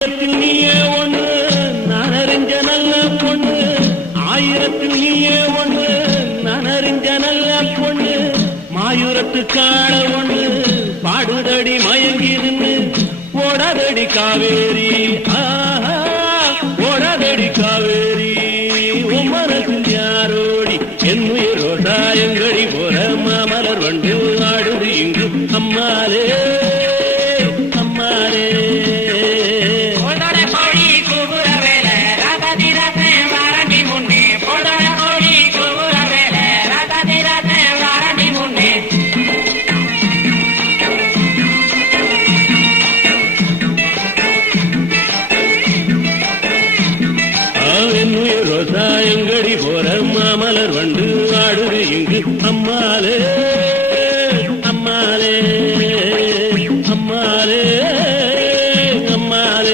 நீயே ஒண்ணு நனறிஞ்ச நல்ல பொண்ணு, ஆயிரத்தில் நீயே ஒண்ணு நனறிஞ்ச நல்ல பொண்ணு, மாயூரத்து காண ஒண்ணு பாடுதடி மயங்கி நின்று ஓடாதடி காவேரி, ஓடாதடி காவேரி, உம்மனத்தில் யாரோடி என்னுயிர் ரோசாயங்கடி போற மாமலர் வண்டு ஆடுது இங்கு அம்மாலே அம்மாலே. ரோசாயங்கடி போற மாமலர் வண்டு ஆடுது இங்கு அம்மாலே.